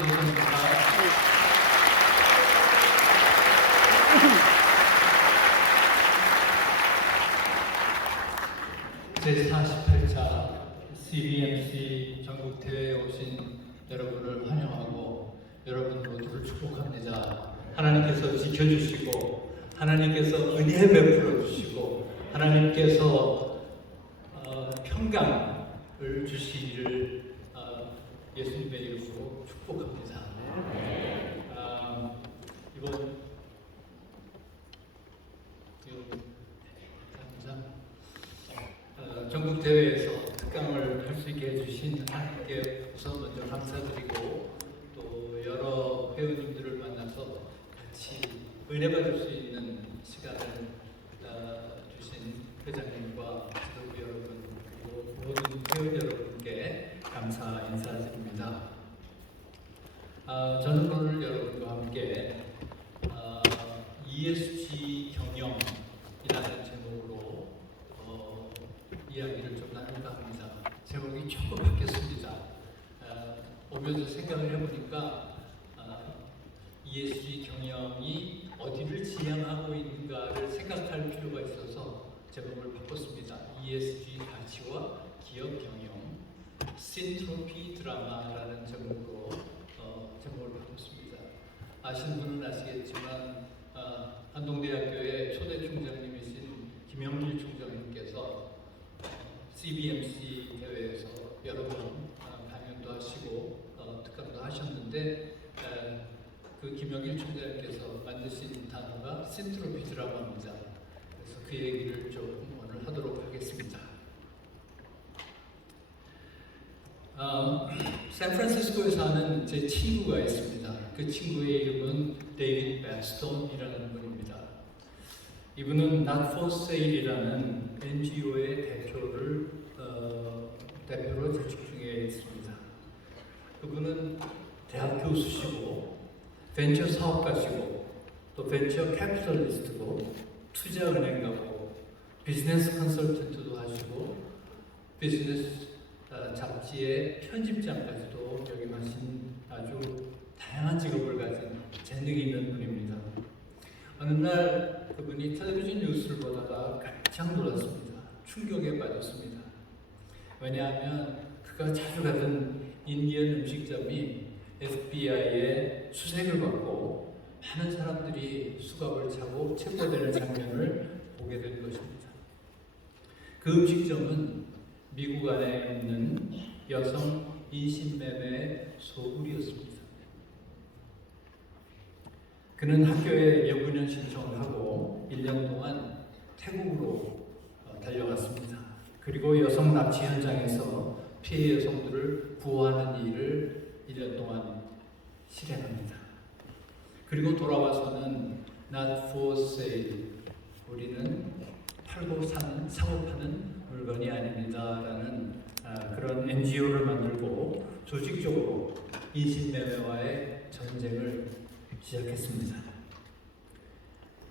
감사합니다. 제48차 CBMC 전국대회에 오신 여러분을 환영하고 여러분 모두를 축복합니다. 하나님께서 지켜주시고 하나님께서 은혜 베풀어 주시고 하나님께서 평강을 주시기를 예수님의 이름으로 축복합니다. 이번 전국 대회에서 특강을 할 수 있게 해주신 하나님께 우선 먼저 감사드리고 또 여러 회원님들을 만나서 같이 은혜 받을 수 있는 시간을 주신 회장님과 지도부 여러분 그리고 모든 회원 여러분께 감사 인사드립니다. 저는 오늘 여러분과 함께 ESG 경영이라는 제목으로 이야기를 좀 나눌까 합니다. 제목이 조금 바뀌었습니다. 오면서 생각을 해보니까 ESG 경영이 어디를 지향하고 있는가를 생각할 필요가 있어서 제목을 바꿨습니다. ESG 가치와 기업 경영, 신트로피 드라마라는 제목으로 제목을 바꿨습니다. 아시는 분은 아시겠지만 한동대학교의 초대 총장님이신 김영일 총장님께서 CBMC 대회에서 여러 번 강연도 하시고 특강도 하셨는데 그 김영일 총장님께서 만드신 단어가 신트로피 드라마입니다. 그래서 그 얘기를 좀 오늘 하도록 하겠습니다. 샌프란시스코에 사는 제 친구가 있습니다. 그 친구의 이름은 데이비드 백스톤이라는 분입니다. 이분은 Not for Sale이라는 NGO의 대표로 재직 중에 있습니다. 그분은 대학 교수시고 벤처 사업가시고 또 벤처 캐피털리스트고 투자은행가고 비즈니스 컨설턴트도 하시고 비즈니스 잡지의 편집장까지도 역임하신 아주 다양한 직업을 가진 재능 있는 분입니다. 어느 날 그분이 텔레비전 뉴스를 보다가 깜짝 놀랐습니다. 충격에 빠졌습니다. 왜냐하면 그가 자주 가던 인디언 음식점이 FBI의 수색을 받고 많은 사람들이 수갑을 차고 체포되는 장면을 보게 된 것입니다. 그 음식점은 미국 안에 있는 여성 인신매매 소굴이었습니다. 그는 학교에 여군연 신청을 하고 1년 동안 태국으로 달려갔습니다. 그리고 여성 납치 현장에서 피해 여성들을 구호하는 일을 1년 동안 실행합니다. 그리고 돌아와서는 Not for Sale, 우리는 팔고 사고 파는 물건이 아닙니다 라는 그런 NGO를 만들고 조직적으로 인신매매와의 전쟁을 시작했습니다.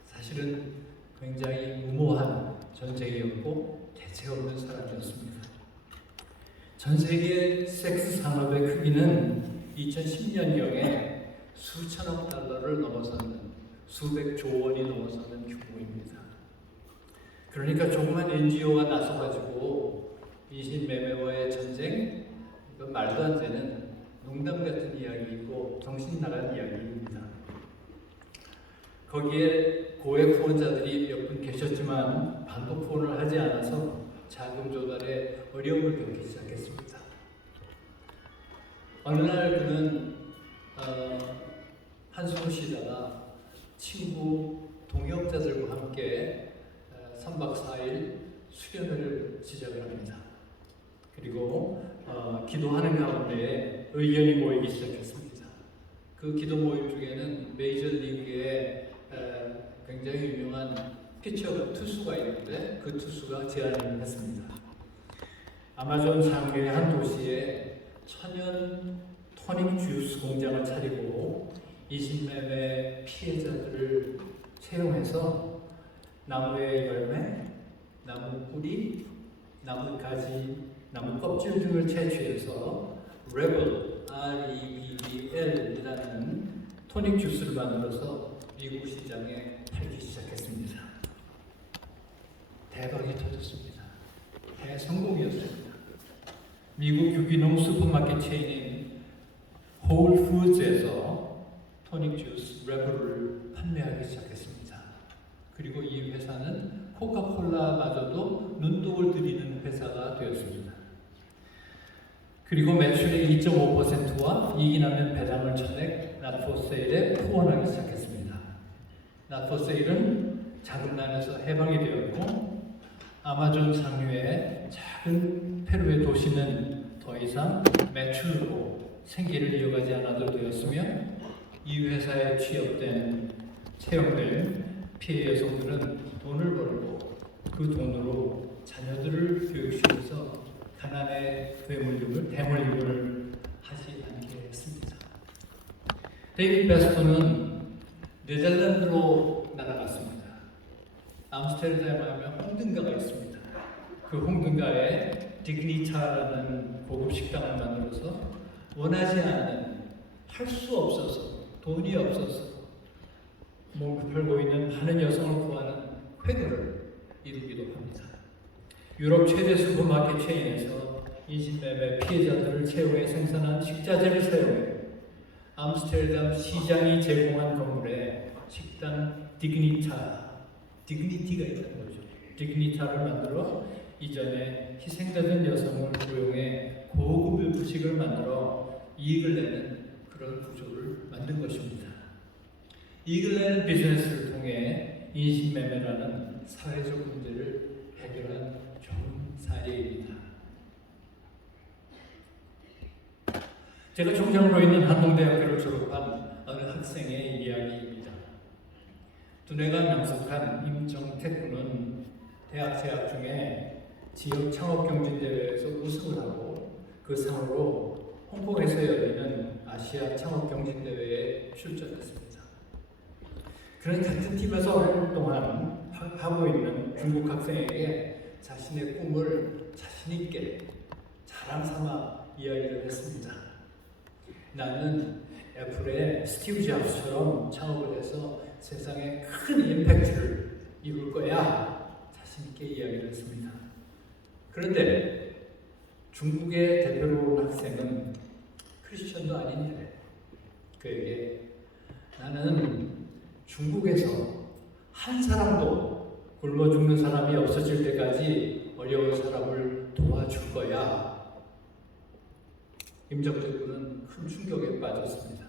사실은 굉장히 무모한 전쟁이었고 대책 없는 사람이었습니다. 전 세계 섹스 산업의 크기는 2010년경에 수천억 달러를 넘어서는 수백조 원이 넘어서는 규모입니다. 그러니까 조그만 NGO가 나서가지고 인신매매와의 전쟁, 이건 말도 안 되는 농담 같은 이야기이고 정신 나간 이야기입니다. 거기에 고액 후원자들이 몇 분 계셨지만 반복 후원을 하지 않아서 자금 조달에 어려움을 겪기 시작했습니다. 어느 날 그는 한숨을 쉬다가 친구 동역자들과 함께 3박 4일 수련회를 시작을 합니다. 그리고 기도하는 가운데 의견이 모이기 시작했습니다. 그 기도 모임 중에는 메이저리그의 굉장히 유명한 피처 투수가 있는데 그 투수가 제안을 했습니다. 아마존 상류의 한 도시에 천연 토닉 주스 공장을 차리고 인신매매 피해자들을 채용해서 나무의 열매, 나무 뿌리, 나무 가지, 나무 껍질 등을 채취해서 rebel, R-E-B-E TONICAL이라는 토닉 주스를 만들어서 미국 시장에 팔기 시작했습니다. 대박이 터졌습니다. 대성공이었습니다. 미국 유기농 슈퍼마켓 체인인 홀푸드에서 토닉 주스 레벨을 판매하기 시작했습니다. 그리고 이 회사는 코카콜라마저도 눈독을 들이는 회사가 되었습니다. 그리고 매출의 2.5%와 이익이 나면 배당을 전액 낫포세일에 후원하기 시작했습니다. 낫포세일은 자금난에서 해방이 되었고 아마존 상류의 작은 페루의 도시는 더 이상 매출로 생계를 이어가지 않아도 되었으며 이 회사에 채용된 피해 여성들은 돈을 벌고 그 돈으로 자녀들을 교육시켜서 가난의 대물림을 하지 않게 했습니다. 데이빗 베스토는 네덜란드로 날아갔습니다. 암스테르담에 하면 홍등가가 있습니다. 그 홍등가에 디그니타라는 고급 식당을 만들어서 원하지 않는, 할 수 없어서, 돈이 없어서 몸을 팔고 있는 많은 여성을 구하는 쾌거를 이루기도 합니다. 유럽 최대 슈퍼마켓 체인에서 인신매매 피해자들을 채용해 생산한 식자재를 사용해 암스테르담 시장이 제공한 건물에 식당 디그니티가 있다는 거죠. 디그니타를 만들어 이전에 희생되던 여성을 고용해 고급 음식을 만들어 이익을 내는 그런 구조를 만든 것입니다. 이익을 내는 비즈니스를 통해 인신매매라는 사회적 문제를 해결한 좋은 사례입니다. 제가 총장으로 있는 한동대학교를 졸업한 어느 학생의 이야기입니다. 두뇌가 명석한 임정택 군은 대학 재학 중에 지역 창업경진대회에서 우승을 하고 그 상으로 홍콩에서 열리는 아시아 창업경진대회에 출전했습니다. 그는 같은 팀에서 활동한 하고 있는 중국 학생에게 자신의 꿈을 자신 있게 자랑 삼아 이야기를 했습니다. 나는 애플의 스티브 잡스처럼 창업을 해서 세상에 큰 임팩트를 이룰 거야. 자신 있게 이야기를 했습니다. 그런데 중국의 대표로 온 학생은 크리스천도 아닌데 그에게 나는 중국에서 한 사람도 굶어 죽는 사람이 없어질 때까지 어려운 사람을 도와줄 거야. 임정택 군은 큰 충격에 빠졌습니다.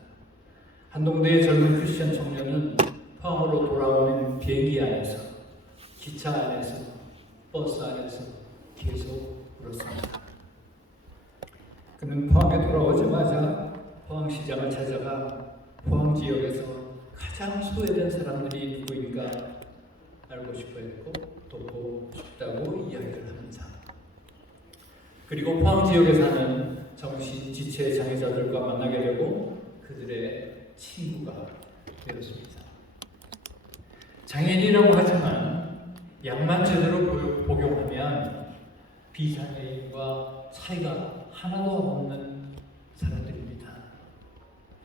한동대의 젊은 크리스천 청년은 포항으로 돌아오는 비행기 안에서, 기차 안에서, 버스 안에서 계속 울었습니다. 그는 포항에 돌아오자마자 포항시장을 찾아가 포항 지역에서 가장 소외된 사람들이 누구인가 알고 싶어 했고 돕고 싶다고 이야기를 합니다. 그리고 포항 지역에 사는 정신 지체 장애자들과 만나게 되고 그들의 친구가 되었습니다. 장애인이라고 하지만 약만 제대로 복용하면 비장애인과 차이가 하나도 없는 사람들입니다.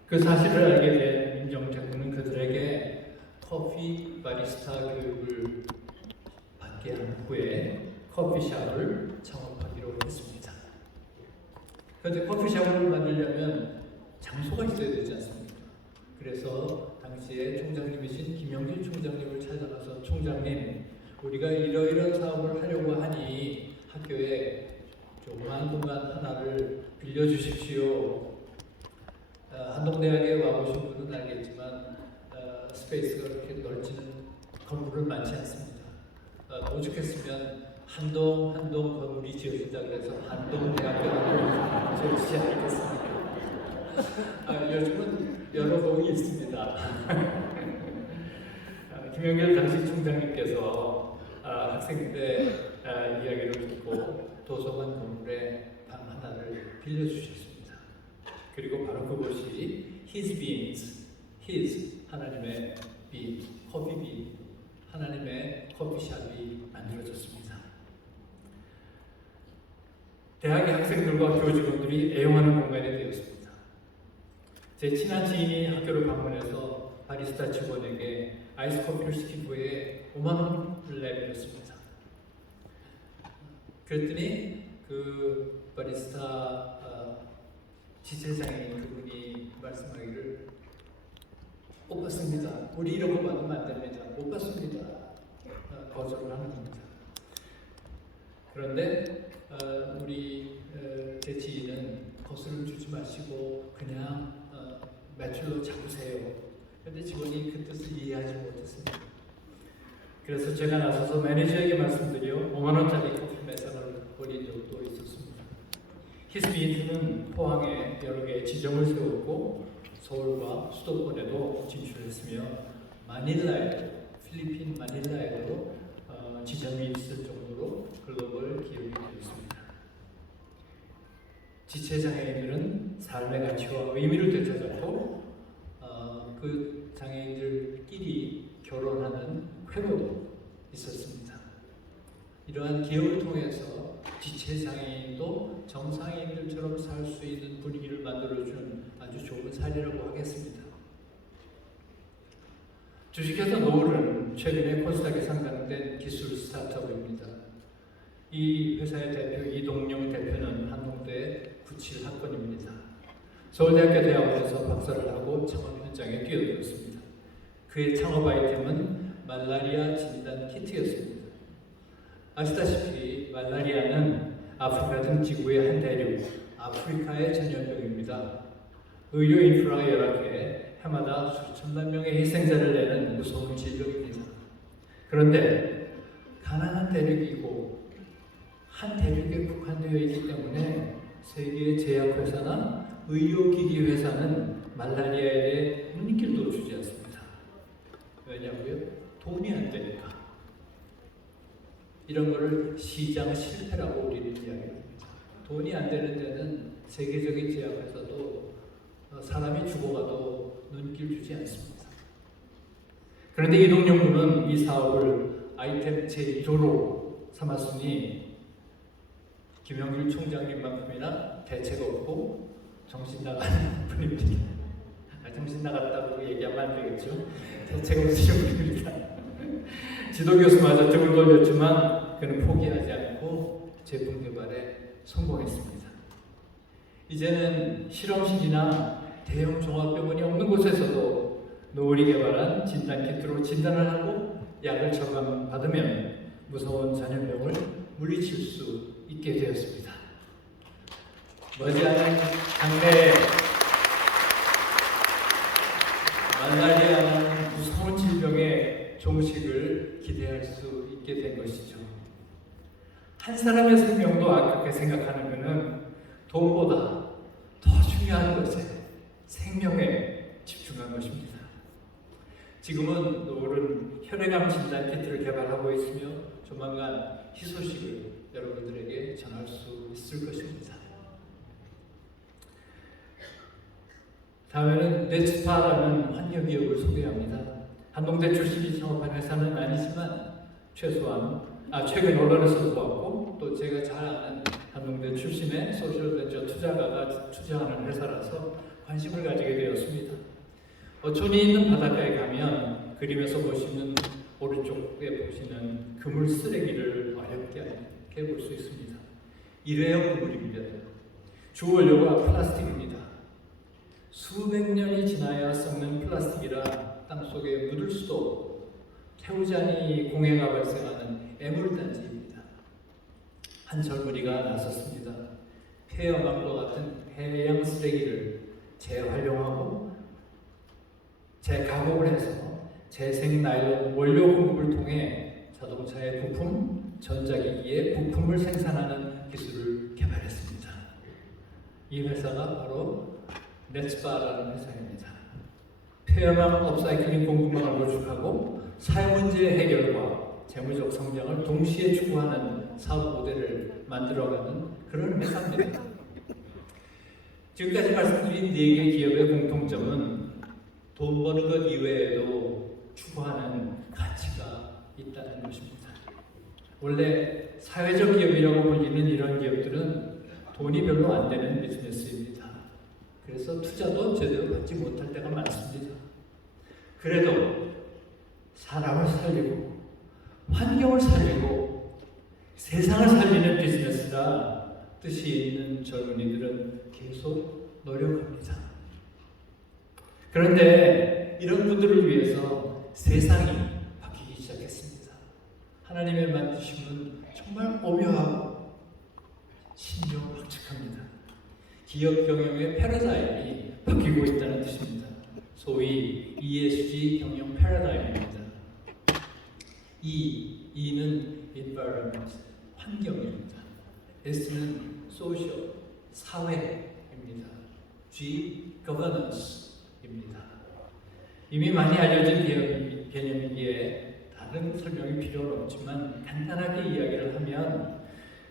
그 사실을 알게 된 임정택 군은 그들에게 커피 바리스타 교육을 받게 한 후에 커피숍을 창업하기로 했습니다. 그런데 커피숍을 만들려면 장소가 있어야 되지 않습니까? 그래서 당시에 총장님이신 김영진 총장님을 찾아가서 총장님, 우리가 이러이러한 사업을 하려고 하니 학교에 조그만 공간 하나를 빌려주십시오. 한동대학에 와보신 분은 알겠지만 스페이스가 그렇게 넓지는 건물은 많지 않습니다. 오죽했으면 한 동 건물이 지어진다 그래서 한동대학교라고 지어지지 않겠습니까? 요즘은 여러 동이 있습니다. 김영길 당시 총장님께서 학생 때 이야기를 듣고 도서관 건물에 방 하나를 빌려주셨습니다. 그리고 바로 그곳이 His Beans, His 하나님의 빈, 커피 빈, 하나님의 커피숍이 만들어졌습니다. 대학의 학생들과 교직원들이 애용하는 공간이 되었습니다. 제 친한 지인이 학교를 방문해서 바리스타 직원에게 아이스 커피를 시킨 후에 5만 원을 내밀었습니다. 그랬더니 그 바리스타 지체장인 그분이 말씀하기를 못 받습니다. 우리 이런 거 받으면 안 됩니다. 못 받습니다. 거절을 하는 겁니다. 그런데 우리 제 지인은 거스름 주지 마시고 그냥 매출로 잡으세요. 그런데 직원이 그 뜻을 이해하지 못했습니다. 그래서 제가 나서서 매니저에게 말씀드려 5만 원짜리 커피 매상을 벌인 적도 있었습니다. 히스미인트는 포항에 여러 개의 지점을 세웠고 서울과 수도권에도 진출했으며 필리핀 마닐라에도 지점이 있을 정도로 글로벌 기업이 되었습니다. 지체장애인들은 삶의 가치와 의미를 되찾았고 그 장애인들끼리 결혼하는 회로도 있었습니다. 이러한 기업을 통해서 지체장애인도 정상인들처럼 살 수 있는 분위기를 만들어주는 아주 좋은 사례라고 하겠습니다. 주식회사 노을은 최근에 코스닥에 상장된 기술 스타트업입니다. 이 회사의 대표 이동영 대표는 한동대 97학번입니다. 서울대학교 대학원에서 박사를 하고 창업 현장에 뛰어들었습니다. 그의 창업 아이템은 말라리아 진단 키트였습니다. 아시다시피 말라리아는 아프리카 등 지구의 한 대륙, 아프리카의 전염병입니다. 의료 인프라가 열악해 해마다 수천만 명의 희생자를 내는 무서운 질병입니다. 그런데 가난한 대륙이고 한 대륙에 국한되어 있기 때문에 세계 제약회사나 의료기기 회사는 말라리아에 대해 눈길도 주지 않습니다. 왜냐고요? 돈이 안 되니까. 이런 거를 시장 실패라고 우리는 이야기합니다. 돈이 안 되는 데는 세계적인 제약회사도 사람이 죽어가도 눈길 주지 않습니다. 그런데 이동영군은 이 사업을 아이템 제1호로 삼았으니 김영길 총장님만큼이나 대책 없고 정신 나가는 분입니다. 정신 나갔다고 얘기하면 안 되겠죠. 대책 없으신 분입니다. 지도교수마저 등을 돌렸지만 그는 포기하지 않고 제품 개발에 성공했습니다. 이제는 실험실이나 대형 종합병원이 없는 곳에서도 노을이 개발한 진단키트로 진단을 하고 약을 처방받으면 무서운 전염병을 물리칠 수 있게 되었습니다. 머지않은 장래에 말라리아라는 무서운 질병의 종식을 기대할 수 있게 된 것이죠. 한 사람의 생명도 아깝게 생각하는 그는 돈보다 더 중요한 것에 생명에 집중한 것입니다. 지금은 노을은 혈액암 진단 키트를 개발하고 있으며 조만간 희소식을 여러분들에게 전할 수 있을 것입니다. 다음에는 네츠파라는 환경기업을 소개합니다. 한동대 출신이 창업한 회사는 아니지만 최근 언론에서도 보았고 또 제가 잘 아는 한동대 출신의 소셜벤처 투자가가 투자하는 회사라서 관심을 가지게 되었습니다. 어촌이 있는 바닷가에 가면 그림에서 보시는 오른쪽에 보시는 그물 쓰레기를 어렵게 볼 수 있습니다. 일회용 그물입니다. 주 원료가 플라스틱입니다. 수백 년이 지나야 썩는 플라스틱이라 땅속에 묻을 수도 없고 태우자니 공해가 발생하는 애물단지입니다. 한 젊은이가 나섰습니다. 폐염암과 같은 해양 쓰레기를 재활용하고 재가공을 해서 재생 나일론 원료 공급을 통해 자동차의 부품, 전자기기의 부품을 생산하는 기술을 개발했습니다. 이 회사가 바로 네츠바라는 회사입니다. 폐염암 업사이클링 공급망을 구축하고 사회 문제 해결과 재무적 성장을 동시에 추구하는 사업 모델을 만들어가는 그런 회사입니다. 지금까지 말씀드린 4개 기업의 공통점은 돈 버는 것 이외에도 추구하는 가치가 있다는 것입니다. 원래 사회적 기업이라고 불리는 이런 기업들은 돈이 별로 안 되는 비즈니스입니다. 그래서 투자도 제대로 받지 못할 때가 많습니다. 그래도 사람을 살리고 환경을 살리고 세상을 살리는 비즈니스라 뜻이 있는 젊은이들은 계속 노력합니다. 그런데 이런 분들을 위해서 세상이 바뀌기 시작했습니다. 하나님의 만드심은 정말 오묘하고 신묘박측합니다. 기업 경영의 패러다임이 바뀌고 있다는 뜻입니다. 소위 ESG 경영 패러다임입니다. E는 environment, 환경입니다. S는 social, 사회입니다. G, governance입니다. 이미 많이 알려진 개념이기에 다른 설명이 필요는 없지만 간단하게 이야기를 하면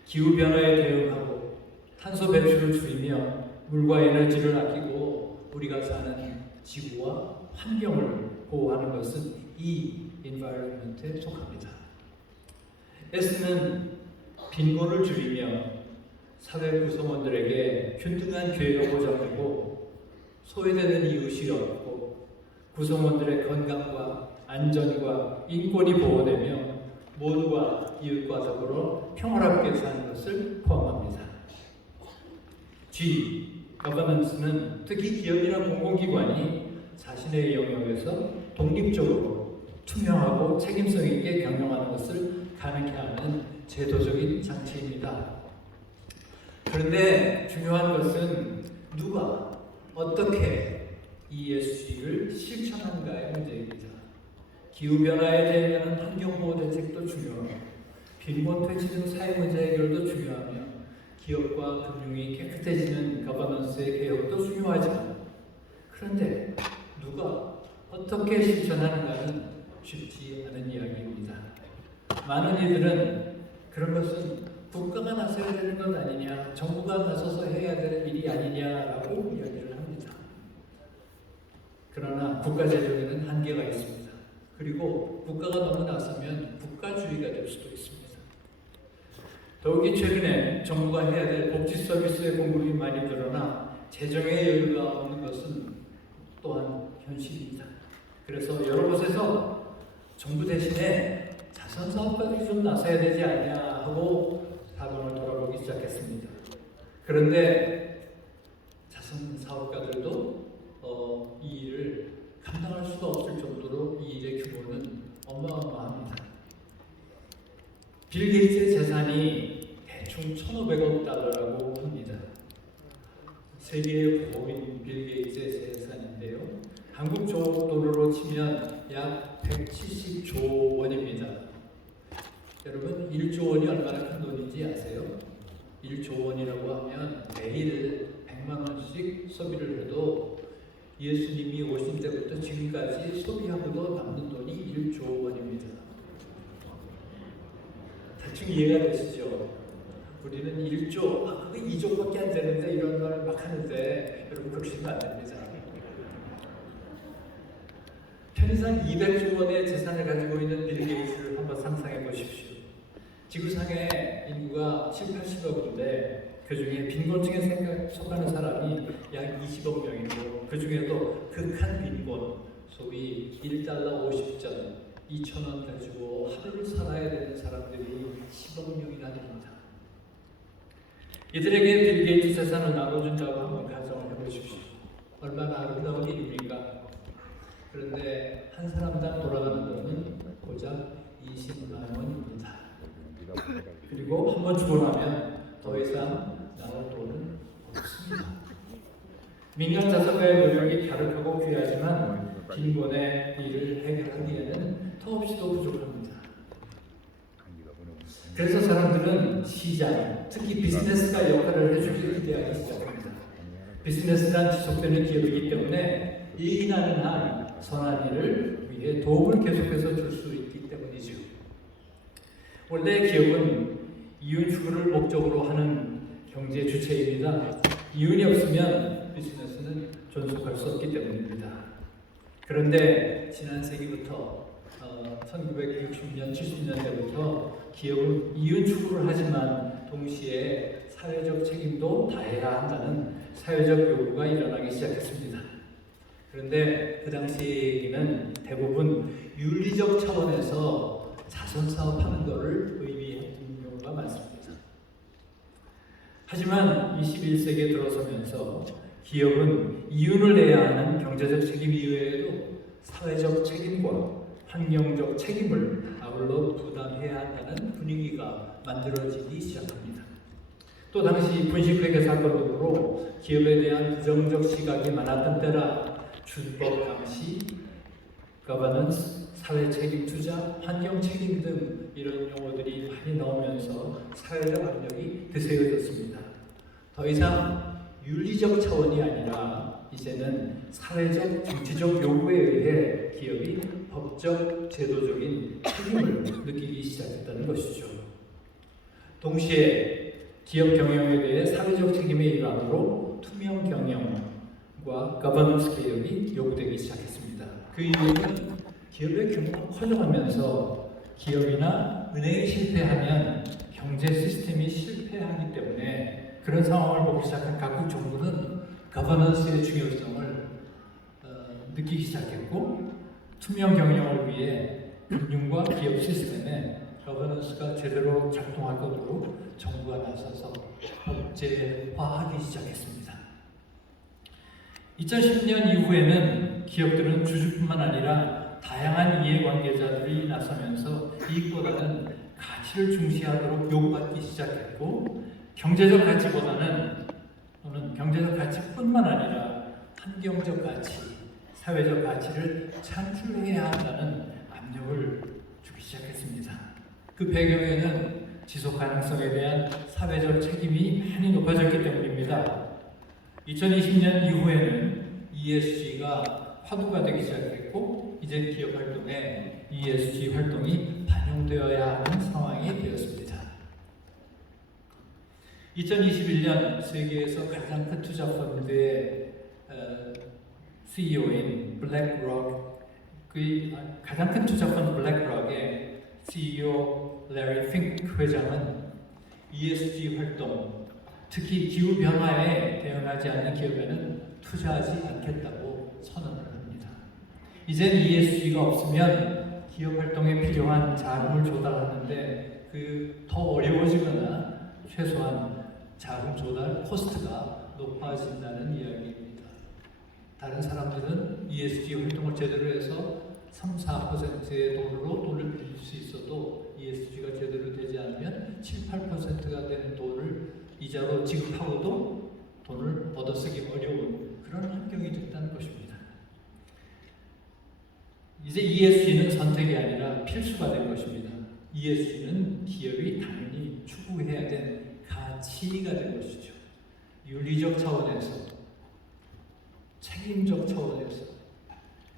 기후변화에 대응하고 탄소 배출을 줄이며 물과 에너지를 아끼고 우리가 사는 지구와 환경을 보호하는 것은 이 environment에 속합니다. S는 빈곤을 줄이며 사회 구성원들에게 균등한 기회가 보장되고 소외되는 이웃이 없고 구성원들의 건강과 안전과 인권이 보호되며 모두가 이웃과 더불어 평화롭게 사는 것을 포함합니다. G, governance는 특히 기업이나 공공기관이 자신의 영역에서 독립적으로 투명하고 책임성 있게 경영하는 것을 가능케 하는 제도적인 장치입니다. 그런데 중요한 것은 누가 어떻게 ESG를 실천하는가의 문제입니다. 기후변화에 대응하는 환경보호 대책도 중요하고 빈곤 퇴치 등 사회 문제 해결도 중요하며 기업과 금융이 깨끗해지는 거버넌스의 개혁도 중요하지만 그런데 누가 어떻게 실천하는가는 쉽지 않은 이야기입니다. 많은 이들은 그런 것은 국가가 나서야 되는 것 아니냐, 정부가 나서서 해야 되는 일이 아니냐라고 이야기를 합니다. 그러나 국가 재정에는 한계가 있습니다. 그리고 국가가 너무 나서면 국가주의가 될 수도 있습니다. 더욱이 최근에 정부가 해야 될 복지 서비스의 공급이 많이 늘어나 재정의 여유가 없는 것은 또한 현실입니다. 그래서 여러 곳에서 정부 대신에 자선 사업가들이 좀 나서야 되지 않냐 하고 사방을 돌아보기 시작했습니다. 그런데 자선 사업가들도 이 일을 감당할 수가 없을 정도로 이 일의 규모는 어마어마합니다. 빌 게이츠의 재산이 대충 1,500억 달러라고 합니다. 세계의 고인 빌 게이츠의 재산인데요. 한국 돈으로 치면 약 170조 원입니다. 여러분 1조 원이 얼마나 큰 돈인지 아세요? 1조 원이라고 하면 매일 100만 원씩 소비를 해도 예수님이 오신 때부터 지금까지 소비하고도 남는 돈이 1조 원입니다. 대충 이해가 되시죠? 우리는 1조, 그게 2조밖에 안 되는데 이런 말 막 하는데 여러분 그러시면 안 됩니다. 편의상 200조 원의 재산을 가지고 있는 빌 게이츠를 한번 상상해 보십시오. 지구상의 인구가 7, 80억인데 그 중에 빈곤층에 속하는 사람이 약 20억 명이고 그 중에도 극한 빈곤, 소위 1달러 50전, 2,000원 가지고 하루를 살아야 되는 사람들이 10억 명이나 됩니다. 이들에게 빌 게이츠 재산을 나눠준다고 한번 가정을 해보십시오. 얼마나 아름다운 일입니까? 그런데 한 사람당 돌아가는 돈은 고작 20만 원입니다. 그리고 한번 주고 나면 더 이상 나올 돈은 없습니다. 민간 자선가의 노력이 갸륵하고 귀하지만 빈곤의 일을 해결하기에는 더없이도 부족합니다. 그래서 사람들은 시장, 특히 비즈니스가 역할을 해주기를 기대하기 시작합니다. 비즈니스란 지속되는 기업이기 때문에 이익이 나는 한 선한 일을 위해 도움을 계속해서 줄 수 있기 때문이죠. 원래 기업은 이윤 추구를 목적으로 하는 경제 주체입니다. 이윤이 없으면 비즈니스는 존속할 수 없기 때문입니다. 그런데 지난 세기부터 1960년, 70년대부터 기업은 이윤 추구를 하지만 동시에 사회적 책임도 다해야 한다는 사회적 요구가 일어나기 시작했습니다. 그런데 그 당시에는 대부분 윤리적 차원에서 자선 사업하는 것을 의미했던 경우가 많습니다. 하지만 21세기에 들어서면서 기업은 이윤을 내야 하는 경제적 책임 이외에도 사회적 책임과 환경적 책임을 아울러 부담해야 한다는 분위기가 만들어지기 시작합니다. 또 당시 분식회계 사건으로 기업에 대한 부정적 시각이 많았던 때라 준법 감시, 거버넌스, 사회 책임 투자, 환경 책임 등 이런 용어들이 많이 나오면서 사회적 압력이 드세워졌습니다. 더 이상 윤리적 차원이 아니라 이제는 사회적, 정치적 요구에 의해 기업이 법적, 제도적인 책임을 느끼기 시작했다는 것이죠. 동시에 기업 경영에 대해 사회적 책임의 일환으로 투명 경영과 거버넌스 개혁이 요구되기 시작했습니다. 그 이유는 기업의 규모가 커져가면서 기업이나 은행이 실패하면 경제 시스템이 실패하기 때문에 그런 상황을 보기 시작한 각국 정부는 거버넌스의 중요성을 느끼기 시작했고 투명 경영을 위해 금융과 기업 시스템에 거버넌스가 제대로 작동할 것으로 정부가 나서서 법제화하기 시작했습니다. 2010년 이후에는 기업들은 주주뿐만 아니라 다양한 이해관계자들이 나서면서 이익보다는 가치를 중시하도록 요구받기 시작했고 경제적 가치보다는 또는 경제적 가치뿐만 아니라 환경적 가치, 사회적 가치를 창출해야 한다는 압력을 주기 시작했습니다. 그 배경에는 지속 가능성에 대한 사회적 책임이 많이 높아졌기 때문입니다. 2020년 이후에는 ESG가 화두가 되기 시작했고 이제 기업 활동에 ESG 활동이 반영되어야 하는 상황이 되었습니다. 2021년 세계에서 가장 큰 투자 펀드의 CEO인 블랙록, 가장 큰 투자 펀드 블랙록의 CEO 레리 핑크 회장은 ESG 활동, 특히 기후 변화에 대응하지 않는 기업에는 투자하지 않겠다고 선언을 합니다. 이젠 ESG가 없으면 기업 활동에 필요한 자금을 조달하는데 더 어려워지거나 최소한 자금 조달 코스트가 높아진다는 이야기입니다. 다른 사람들은 ESG 활동을 제대로 해서 3-4%의 돈을 빌릴 수 있어도 ESG가 제대로 되지 않으면 7-8%가 되는 돈을 이자로 지급하고도 돈을 얻어쓰기 어려운 그런 환경이 됐다는 것입니다. 이제 ESG는 선택이 아니라 필수가 된 것입니다. ESG는 기업이 당연히 추구해야 된 가치가 된 것이죠. 윤리적 차원에서, 책임적 차원에서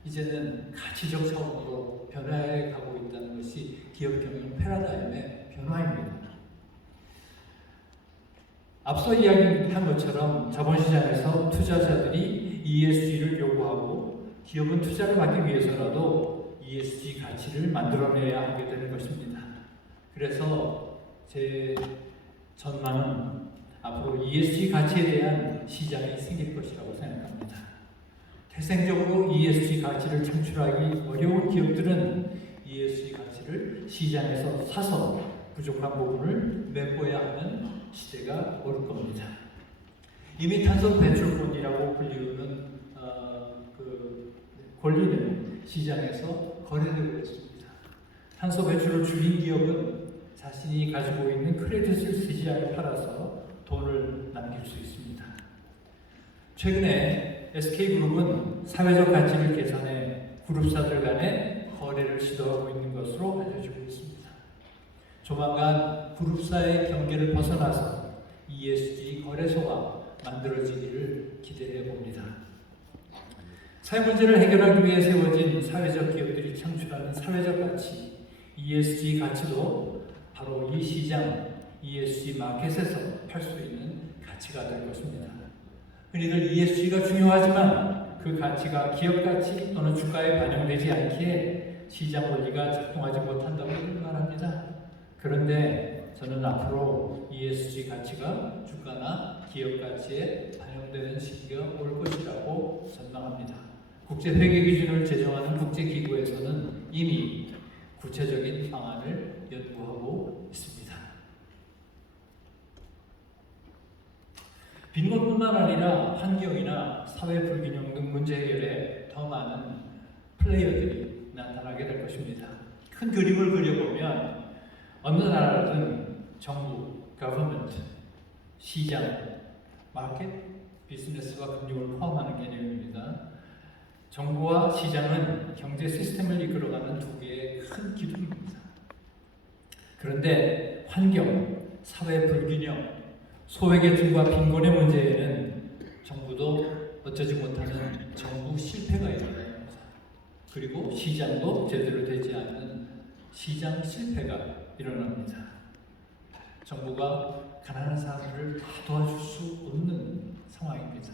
이제는 가치적 차원으로 변화해 가고 있다는 것이 기업 경영 패러다임의 변화입니다. 앞서 이야기한 것처럼 자본시장에서 투자자들이 ESG를 요구하고 기업은 투자를 받기 위해서라도 ESG 가치를 만들어내야 하게 되는 것입니다. 그래서 제 전망은 앞으로 ESG 가치에 대한 시장이 생길 것이라고 생각합니다. 태생적으로 ESG 가치를 창출하기 어려운 기업들은 ESG 가치를 시장에서 사서 부족한 부분을 메꿔야 하는 시대가 올 겁니다. 이미 탄소 배출권이라고 불리우는 권리는 시장에서 거래되고 있습니다. 탄소 배출을 줄인 기업은 자신이 가지고 있는 크레딧을 CGI에 팔아서 돈을 남길 수 있습니다. 최근에 SK그룹은 사회적 가치를 계산해 그룹사들 간의 거래를 시도하고 있는 것으로 알려지고 있습니다. 조만간 그룹사의 경계를 벗어나서 ESG 거래소가 만들어지기를 기대해 봅니다. 사회 문제를 해결하기 위해 세워진 사회적 기업들이 창출하는 사회적 가치, ESG 가치도 바로 이 시장, ESG 마켓에서 팔 수 있는 가치가 될 것입니다. 흔히들 ESG가 중요하지만 그 가치가 기업 가치 또는 주가에 반영되지 않기에 시장 원리가 작동하지 못한다고 말합니다. 그런데 저는 앞으로 ESG 가치가 주가나 기업 가치에 반영되는 시기가 올 것이라고 전망합니다. 국제 회계 기준을 제정하는 국제 기구에서는 이미 구체적인 방안을 연구하고 있습니다. 빈곤뿐만 아니라 환경이나 사회 불균형 등 문제 해결에 더 많은 플레이어들이 나타나게 될 것입니다. 큰 그림을 그려보면 어느 나라든 정부, government, 시장, 마켓, 비즈니스와 금융을 포함하는 개념입니다. 정부와 시장은 경제 시스템을 이끌어가는 두 개의 큰 기둥입니다. 그런데 환경, 사회 불균형, 소외계층과 빈곤의 문제에는 정부도 어쩌지 못하는 정부 실패가 일어납니다. 그리고 시장도 제대로 되지 않는 시장 실패가 일어납니다. 정부가 가난한 사람들을 다 도와줄 수 없는 상황입니다.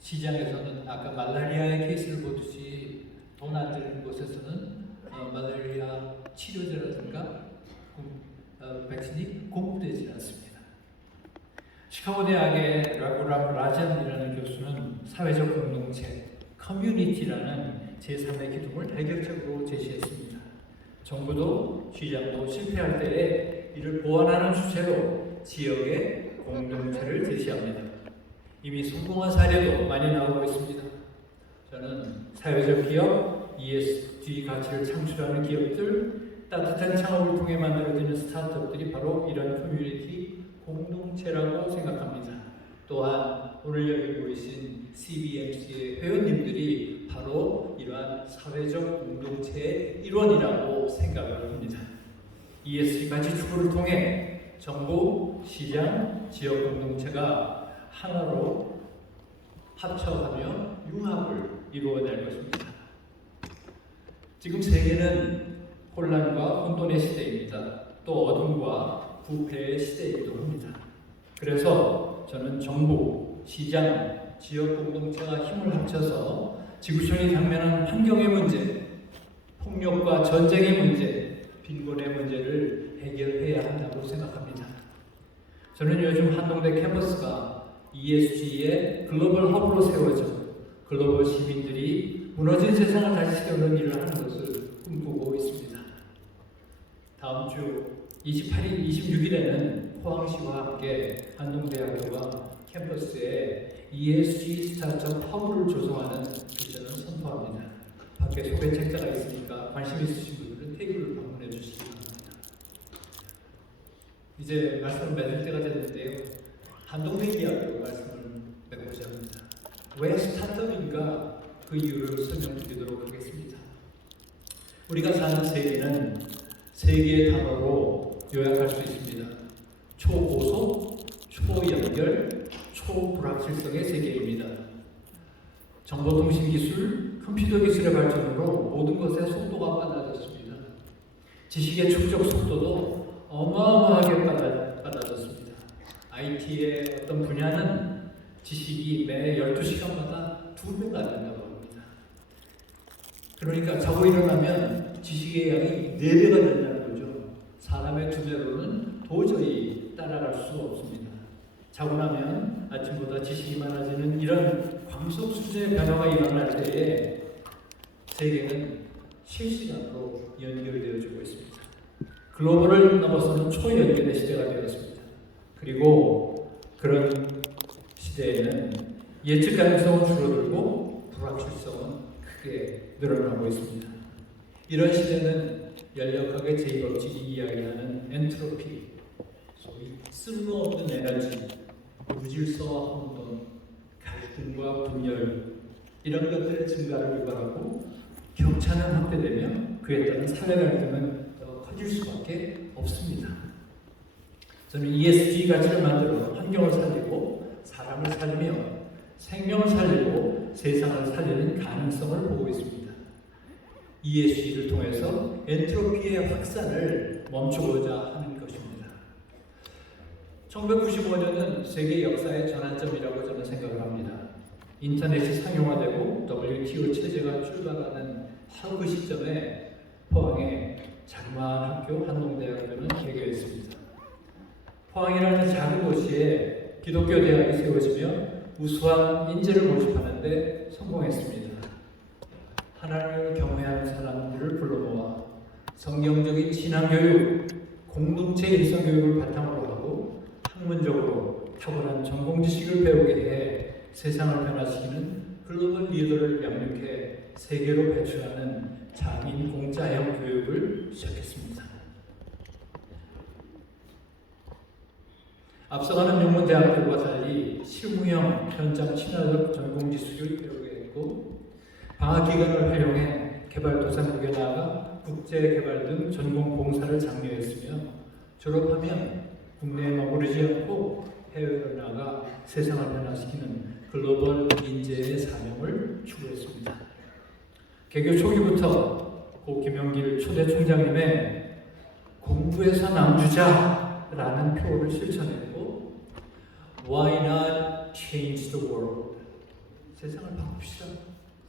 시장에서는 아까 말라리아의 케이스를 보듯이 돈 안 되는 곳에서는 말라리아 치료제라든가 백신이 공급되지 않습니다. 시카고 대학의 라구람 라잔이라는 교수는 사회적 공동체, 커뮤니티라는 제3의 기둥을 대결적으로 제시했습니다. 정부도 시장도 실패할 때에 이를 보완하는 주체로 지역의 공동체를 제시합니다. 이미 성공한 사례도 많이 나오고 있습니다. 저는 사회적 기업, ESG 가치를 창출하는 기업들, 따뜻한 창업을 통해 만들어지는 스타트업들이 바로 이런 커뮤니티 공동체라고 생각합니다. 또한 오늘 여기 모이신 CBMC의 회원님들이 바로 이러한 사회적 공동체의 일원이라고 생각을 합니다. ESG 가치 추구를 통해 정부, 시장, 지역 공동체가 하나로 합쳐가며 융합을 이루어낼 것입니다. 지금 세계는 혼란과 혼돈의 시대입니다. 또 어둠과 부패의 시대이기도 합니다. 그래서 저는 정부, 시장, 지역 공동체가 힘을 합쳐서 지구촌이 당면한 환경의 문제, 폭력과 전쟁의 문제, 빈곤의 문제를 해결해야 한다고 생각합니다. 저는 요즘 한동대 캠퍼스가 ESG의 글로벌 허브로 세워져 글로벌 시민들이 무너진 세상을 다시 세우는 일을 하는 것을 꿈꾸고 있습니다. 다음 주 28일, 26일에는 포항시와 함께 한동대학교가 캠퍼스에 ESG 스타트업 허브를 조성하는 비전을 선포합니다. 밖에 소개 책자가 있으니까 관심 있으신 분들은 테이블을 방문해 주시기 바랍니다. 이제 말씀을 맺을 때가 됐는데요. 한동대 이야기로 말씀을 맺고자 합니다. 왜 스타트업인가 그 이유를 설명드리도록 하겠습니다. 우리가 사는 세계는 세 개의 단어로 요약할 수 있습니다. 초고속, 초연결, 초불확실성의 세계입니다. 정보통신기술, 컴퓨터 기술의 발전으로 모든 것의 속도가 빨라졌습니다. 지식의 축적 속도도 어마어마하게 빨라졌습니다. IT의 어떤 분야는 지식이 매 12시간마다 2배가 된다고 합니다. 그러니까 자고 일어나면 지식의 양이 4배가 된다는 거죠. 사람의 두뇌로는 도저히 따라갈 수 없습니다. 자고 나면 아침보다 지식이 많아지는 이런 광속 수준의 변화가 일어날 때에 세계는 실시간으로 연결되어지고 있습니다. 글로벌을 넘어서는 초연결의 시대가 되었습니다. 그리고 그런 시대에는 예측 가능성은 줄어들고 불확실성은 크게 늘어나고 있습니다. 이런 시대는 연력학의 제이법칙이 이야기하는 엔트로피, 소위 쓸모없는 에너지, 무질서와 혼돈, 갈등과 분열 이런 것들의 증가를 유발하고 격차는 확대되며 그에 따른 사회 갈등은 더 커질 수밖에 없습니다. 저는 ESG 가치를 만들어 환경을 살리고 사람을 살리며 생명을 살리고 세상을 살리는 가능성을 보고 있습니다. ESG를 통해서 엔트로피의 확산을 멈추고자 하는 것입니다. 1995년은 세계 역사의 전환점이라고 저는 생각을 합니다. 인터넷이 상용화되고 WTO 체제가 출발하는 바로 그 시점에 포항의 자그마한 학교 한동대학교는 개교했습니다. 포항이라는 작은 도시에 기독교 대학이 세워지며 우수한 인재를 모집하는 데 성공했습니다. 하나님을 경외하는 사람들을 불러모아 성경적인 신앙교육, 공동체 일성교육을 바탕으로 하고 학문적으로 탁월한 전공 지식을 배우게 해 세상을 변화시키는 글로벌 리더를 양육해 세계로 배출하는 장인 공짜형 교육을 시작했습니다. 앞서가는 명문 대학들과 달리 실무형 현장 친화적 전공 지식을 배우게 했고 방학 기간을 활용해 개발도상국에 나아가 국제개발 등 전공 봉사를 장려했으며 졸업하면 국내에 머무르지 않고 해외로 나가 세상을 변화시키는 글로벌 인재의 사명을 추구했습니다. 개교 초기부터 고 김영길 초대 총장님의 공부해서 남주자라는 표를 실천했고 Why not change the world? 세상을 바꿉시다.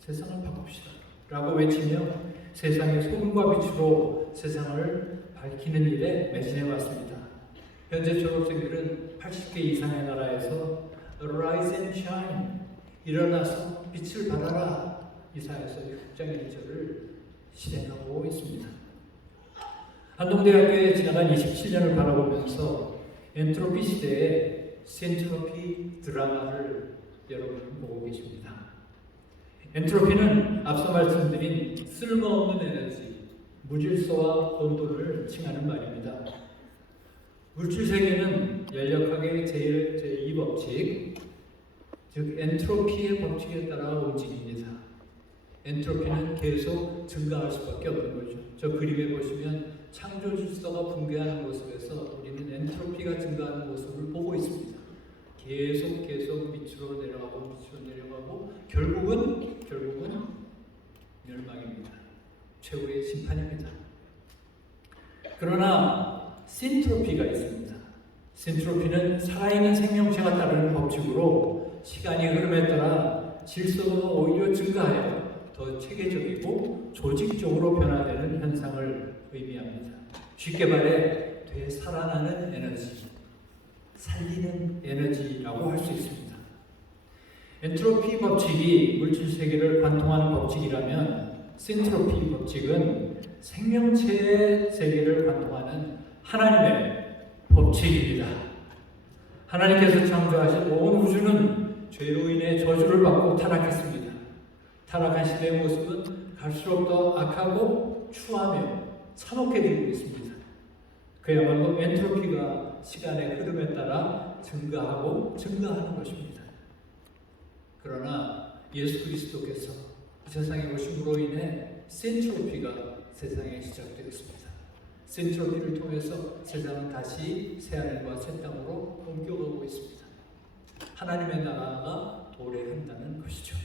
세상을 바꿉시다. 라고 외치며 세상의 소금과 빛으로 세상을 밝히는 일에 매진해 왔습니다. 현재 졸업생들은 80개 이상의 나라에서 Arise and Shine, 일어나서 빛을 발하라 이사에서 6장의 1절을 실행하고 있습니다. 한동대학교에 지나간 27년을 바라보면서 엔트로피 시대의 센트로피 드라마를 여러분 보고 계십니다. 엔트로피는 앞서 말씀드린 쓸모없는 에너지, 무질서와 혼돈을 칭하는 말입니다. 물질 세계는 열역학의 제2법칙, 즉 엔트로피의 법칙에 따라 움직입니다. 엔트로피는 계속 증가할 수밖에 없는 거죠. 저 그림에 보시면 창조 질서가 붕괴하는 모습에서 우리는 엔트로피가 증가하는 모습을 보고 있습니다. 계속 밑으로 내려가고 결국은 멸망입니다. 최후의 심판입니다. 그러나 신트로피가 있습니다. 신트로피는 살아있는 생명체가 따르는 법칙으로 시간이 흐름에 따라 질서가 오히려 증가하여 더 체계적이고 조직적으로 변화되는 현상을 의미합니다. 쉽게 말해 되살아나는 에너지, 살리는 에너지라고 할 수 있습니다. 엔트로피 법칙이 물질 세계를 관통하는 법칙이라면 신트로피 법칙은 생명체의 세계를 관통하는 하나님의 법칙입니다. 하나님께서 창조하신 온 우주는 죄로 인해 저주를 받고 타락했습니다. 타락한 시대의 모습은 갈수록 더 악하고 추하며 참혹해 되고 있습니다. 그야말로 엔트로피가 시간의 흐름에 따라 증가하는 것입니다. 그러나 예수 그리스도께서 세상에 오심으로 인해 신트로피가 세상에 시작되었습니다. 신트로피를 통해서 세상은 다시 새하늘과 새 땅으로 옮겨가고 있습니다. 하나님의 나라가 도래한다는 것이죠.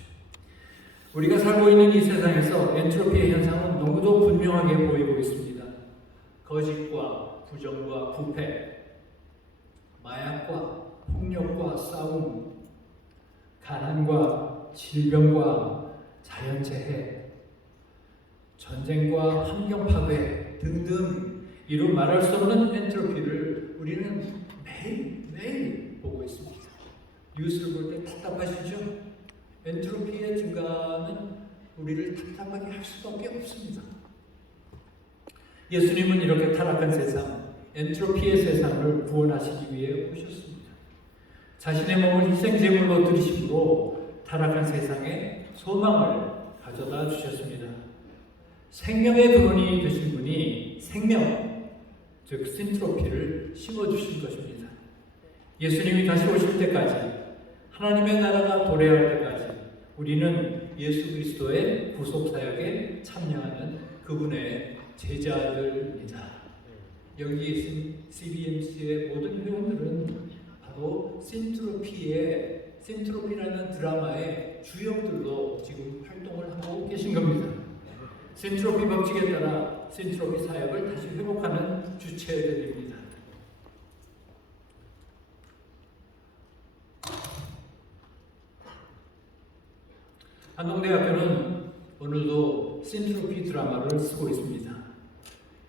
우리가 살고 있는 이 세상에서 엔트로피의 현상은 너무도 분명하게 보이고 있습니다. 거짓과 부정과 부패, 마약과 폭력과 싸움, 가난과 질병과 자연재해, 전쟁과 환경 파괴 등등 이루 말할 수 없는 엔트로피를 우리는 매일 보고 있습니다. 뉴스를 볼 때 답답하시죠? 엔트로피의 증가는 우리를 답답하게 할 수밖에 없습니다. 예수님은 이렇게 타락한 세상, 엔트로피의 세상을 구원하시기 위해 오셨습니다. 자신의 몸을 희생제물로 드리심으로 타락한 세상에 소망을 가져다 주셨습니다. 생명의 근원이 되신 분이 생명, 즉 신트로피를 심어주신 것입니다. 예수님이 다시 오실 때까지, 하나님의 나라가 도래할 때까지 우리는 예수 그리스도의 구속사역에 참여하는 그분의 제자들입니다. 여기 계신 CBMC의 모든 회원들은 바로 신트로피라는 드라마의 주역들로 지금 활동을 하고 계신 겁니다. 신트로피 법칙에 따라 신트로피 사역을 다시 회복하는 주체들입니다. 한동대학교는 오늘도 신트로피 드라마를 쓰고 있습니다.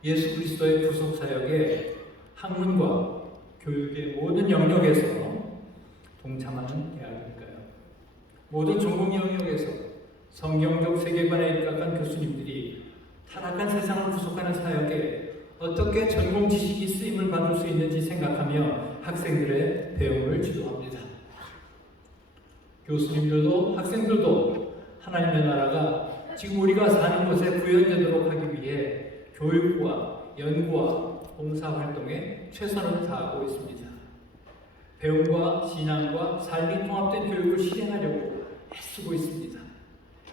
예수 그리스도의 구속 사역에 학문과 교육의 모든 영역에서 동참하는 대학일까요? 모든 전공 영역에서 성경적 세계관에 입각한 교수님들이 타락한 세상을 구속하는 사역에 어떻게 전공 지식이 쓰임을 받을 수 있는지 생각하며 학생들의 배움을 지도합니다. 교수님들도 학생들도 하나님의 나라가 지금 우리가 사는 곳에 구현되도록 하기 위해 교육과 연구와 봉사활동에 최선을 다하고 있습니다. 배움과 신앙과 삶이 통합된 교육을 실행하려고 애쓰고 있습니다.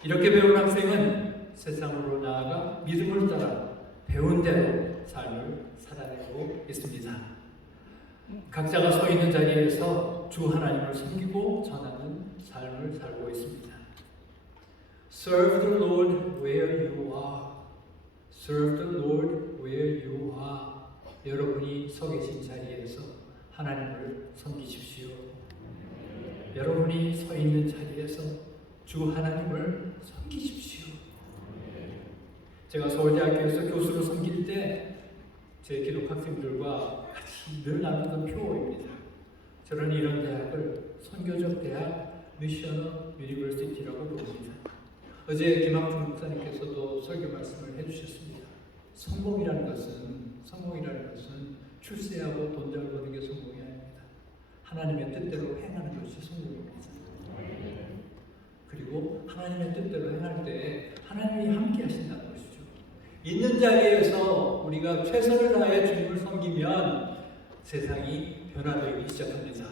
이렇게 배운 학생은 세상으로 나아가 믿음을 따라 배운 대로 삶을 살아내고 있습니다. 각자가 서 있는 자리에서 주 하나님을 섬기고 전하는 삶을 살고 있습니다. Serve the Lord where you are. Serve the Lord where you are. 여러분이 서 계신 자리에서 하나님을 섬기십시오. 여러분이 서 있는 자리에서 주 하나님을 섬기십시오. 제가 서울대학교에서 교수로 섬길 때 제 기독 학생들과 같이 늘 나누던 표어입니다. 저는 이런 대학을 선교적 대학 미셔널 유니버시티라고 부릅니다. 어제 김학중 목사님께서도 설교 말씀을 해주셨습니다. 성공이라는 것은 출세하고 돈 잘 버는 게 성공이 아닙니다. 하나님의 뜻대로 행하는 것이 성공입니다. 그리고 하나님의 뜻대로 행할 때 하나님이 함께 하신다는 것이죠. 있는 자리에서 우리가 최선을 다해 주님을 섬기면 세상이 변화되기 시작합니다.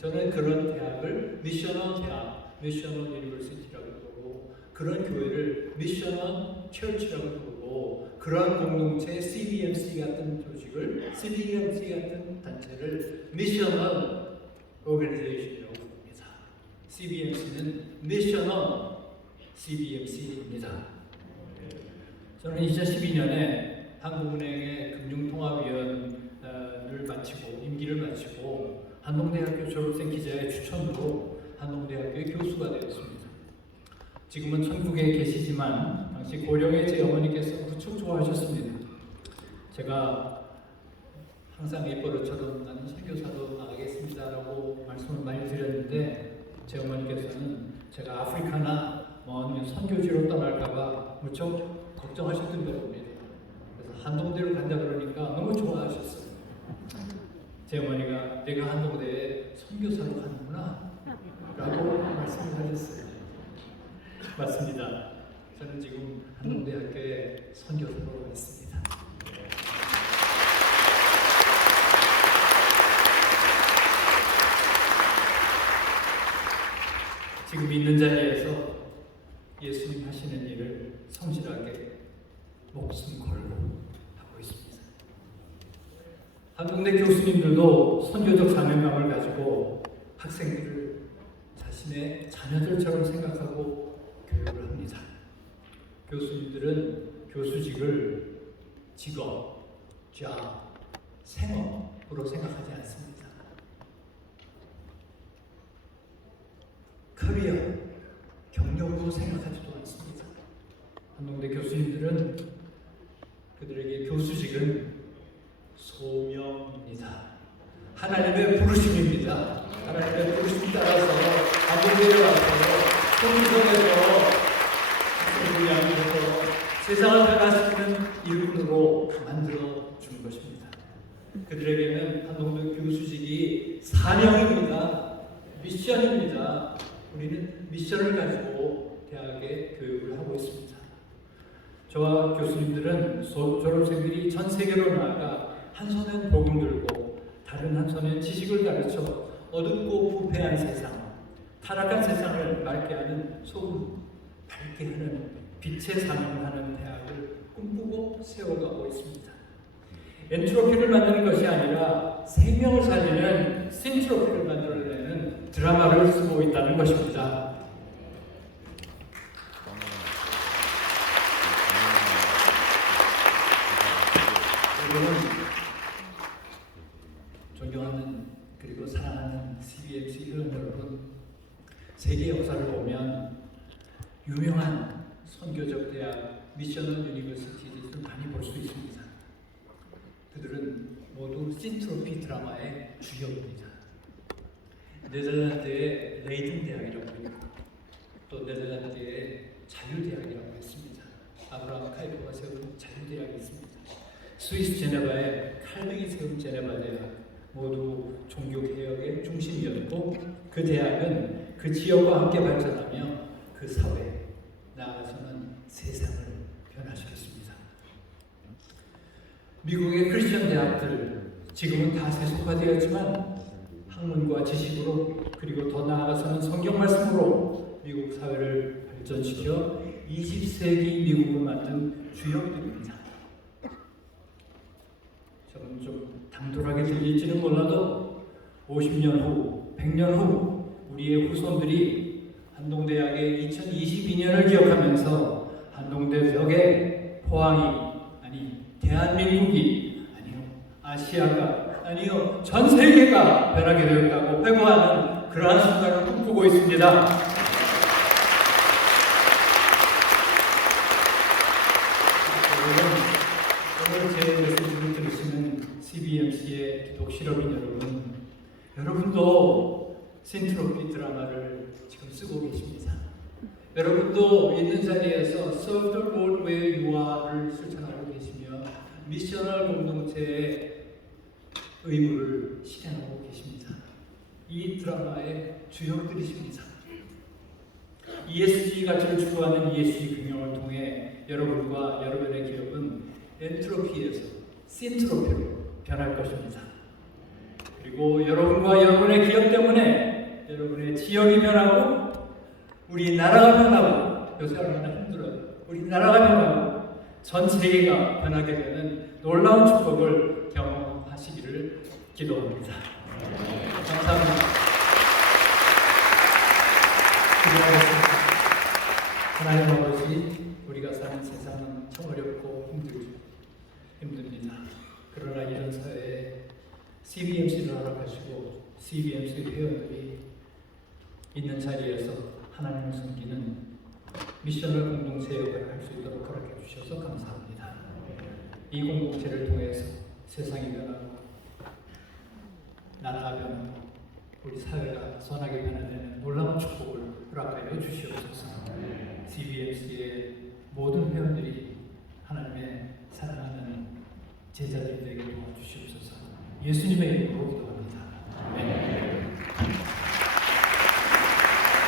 저는 그런 대학을 미셔널 대학, 미셔널 유니버시티라고 부르고 그런 교회를 미셔널 처치라고 부르고 그런 공동체 CBMC 같은 조직을 CBMC 같은 단체를 미셔널 오거니제이션이라고 부릅니다. CBMC는 미셔널 CBMC입니다. 저는 2012년에 한국은행의 금융통합위원을 마치고 임기를 마치고 한동대학교 졸업생 기자의 추천으로 한동대학교의 교수가 되었습니다. 지금은 천국에 계시지만 당시 고령의 제 어머니께서 무척 좋아하셨습니다. 제가 항상 입버릇처럼 나는 선교사로 나가겠습니다라고 말씀을 많이 드렸는데 제 어머니께서는 제가 아프리카나 아니면 선교지로 떠날까봐 무척 걱정하셨던 걸 봅니다. 그래서 한동대로 간다 그러니까 너무 좋아하셨어요. 제 어머니가 내가 한동대에 선교사로 가는구나 라고 말씀을 하셨어요. 맞습니다. 저는 지금 한동대학교에 선교사로 있습니다. 지금 있는 자리에서 예수님 하시는 일을 성실하게 목숨 걸고 하고 있습니다. 한동대 교수님들도 선교적 사명감을 가지고 학생들을 자신의 자녀들처럼 생각하고 교육을 합니다. 교수님들은 교수직을 직업, 생업으로 생각하지 않습니다. 커리어, 경력으로 생각하지도 않습니다. 한동대 교수님들은 그들에게 교수직은 소명입니다. 하나님의 부르심입니다. 하나님의 부르심 따라서 한동대에 와서 성전에서 학생들이 앉아서 세상을 변화시키는 일꾼으로 만들어 준 것입니다. 그들에게는 한동대 교수직이 사명입니다. 미션입니다. 우리는 미션을 가지고 대학에 교육을 하고 있습니다. 저와 교수님들은 졸업생들이 전 세계로 나아가 한 손엔 복음 들고 다른 한 손엔 지식을 가르쳐 어둡고 부패한 세상, 타락한 세상을 맑게 하는 소금, 밝게 하는 빛의 사명을 하는 대학을 꿈꾸고 세워가고 있습니다. 엔트로피를 만드는 것이 아니라 생명을 살리는 신트로피를 만들어내는 드라마를 쓰고 있다는 것입니다. 여러분, 존경하는 그리고 사랑하는 CBMC 회원 여러분, 세계 역사를 보면 유명한 선교적 대학 미셔널 유니버시티를 많이 볼 수 있습니다. 그들은 모두 신트로피 드라마의 주역입니다. 네덜란드의 레이든 대학이라고 있고 또 네덜란드의 자유대학이라고 있습니다. 아브라함 카이퍼가 세운 자유대학이 있습니다. 스위스 제네바의 칼뱅이 세운 제네바 대학 모두 종교개혁의 중심이었고 그 대학은 그 지역과 함께 발전하며 그 사회 나아가서는 세상을 변화시켰습니다. 미국의 크리스천 대학들 지금은 다 세속화되었지만 학문과 지식으로 그리고 더 나아가서는 성경 말씀으로 미국 사회를 발전시켜 20세기 미국을 만든 주역들입니다. 저는 좀 당돌하게 들릴지는 몰라도 50년 후, 100년 후 우리의 후손들이 한동대학의 2022년을 기억하면서 한동대 벽에 포항이 아니 대한민국이 아니요 아시아가 아니요 전 세계가 변하게 되었다고 회고하는 그러한 순간을 꿈꾸고 있습니다. 오늘 제 메시지를 들으시는 CBMC의 기독 실업인 여러분도 신트로피 드라마를 지금 쓰고 계십니다. 여러분도 있는 자리에서 Serve the Lord where you are를 실천하고 계시며 미셔널 공동체의 의무를 실행하고 계십니다. 이 드라마의 주역들이십니다. ESG 가치를 추구하는 ESG 경영을 통해 여러분과 여러분의 기업은 엔트로피에서 신트로피로 변할 것입니다. 그리고 여러분과 여러분의 기업 때문에 여러분의 지역이 변하고 우리 나라가 변하고 요새 얼마나 힘들어요. 우리 나라가 변하고 전 세계가 변하게 되는 놀라운 축복을 경험하시기를 기도합니다. 감사합니다. 기도하겠습니다. 하나님 아버지, 우리가 사는 세상은 참 어렵고 힘듭니다. 그러나 이런 사회에 CBMC를 허락하시고 CBMC 회원들이 있는 자리에서 하나님을 섬기는 미셔널 공동체 역할을 할 수 있도록 허락해 주셔서 감사합니다. 이 공동체를 통해서 세상이 변하고 나라가 변하고 우리 사회가 선하게 변화되는 놀라운 축복을 허락하여 주시옵소서. CBMC의 모든 회원들이 하나님의 사랑하는 제자들이 되게 도와주시옵소서. 예수님의 이름으로 기도합니다.